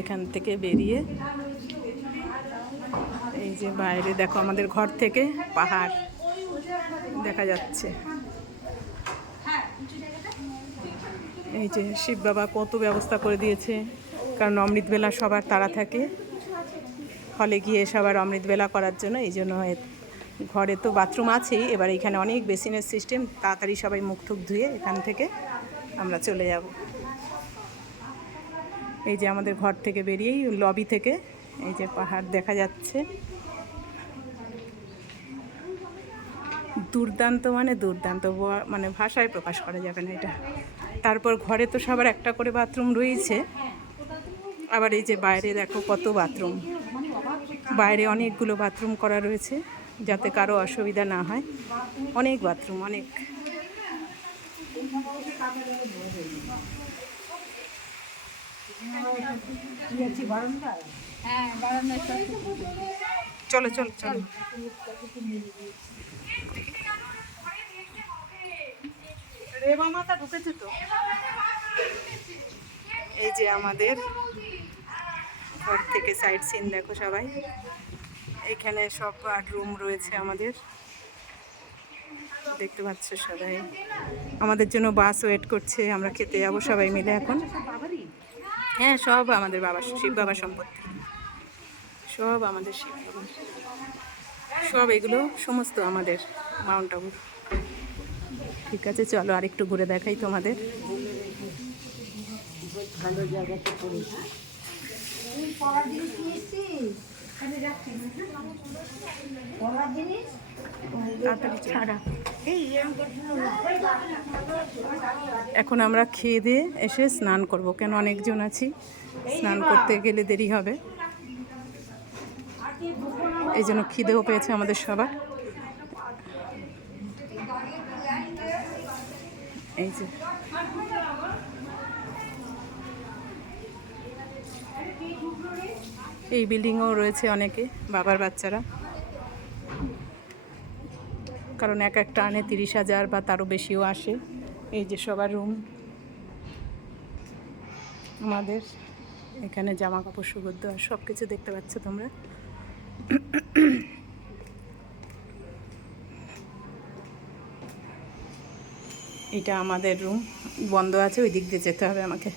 এখান থেকে বেরিয়ে এই যে বাইরে দেখো আমাদের ঘর থেকে পাহাড় দেখা যাচ্ছে। এই যে শিব বাবা কত ব্যবস্থা করে দিয়েছে, কারণ অমৃতবেলা সবার তাড়া থাকে, হলে গিয়ে সবার অমৃতবেলা করার জন্য। এই জন্য ঘরে তো বাথরুম আছেই, এবার এখানে অনেক বেসিনের সিস্টেম, তাড়াতাড়ি সবাই মুখ টুক ধুয়ে এখান থেকে আমরা চলে যাব। এই যে আমাদের ঘর থেকে বেরিয়েই লবি থেকে এই যে পাহাড় দেখা যাচ্ছে। দুর্দান্ত মানে দুর্দান্ত, মানে ভাষায় প্রকাশ করা যাবে না এটা। তারপর ঘরে তো সবার একটা করে বাথরুম রয়েছে, আবার এই যে বাইরে দেখো কত বাথরুম, বাইরে অনেকগুলো বাথরুম করা রয়েছে যাতে কারো অসুবিধা না হয়। অনেক বাথরুম, অনেক। চলো চলো চলো। রেবা মাতা ঢুকেছে তো। এই যে আমাদের ঘর থেকে সাইড সিন দেখো সবাই। এখানে সব রুম রয়েছে আমাদের, দেখতে পাচ্ছ সবাই। আমাদের জন্য বাস ওয়েট করছে, আমরা খেতে যাবো সবাই মিলে এখন। হ্যাঁ, সব আমাদের বাবা, শিব বাবার সম্পত্তি, সব আমাদের শিব বাবা, সব এগুলো সমস্ত আমাদের মাউন্ট আবু। ঠিক আছে, চলো আরেকটু ঘুরে দেখাই তোমাদের। ভালো জায়গাতে পড়েছি। এখন আমরা খেয়ে দিয়ে এসে স্নান করব, কেন অনেকজন আছি, স্নান করতে গেলে দেরি হবে। এই জন্য খিদেও পেয়েছে আমাদের সবার। এই যে এই বিল্ডিংও রয়েছে অনেকে, বাবার বাচ্চারা, কারণ এক একটা আনে 30,000 বা তারও বেশিও আসে। এই যে সবার রুম আমাদের, এখানে জামা কাপড় সুগদ্ধ আর সব কিছু দেখতে পাচ্ছ তোমরা। এটা আমাদের রুম, বন্ধ আছে, ওই দিক দিয়ে যেতে হবে আমাকে।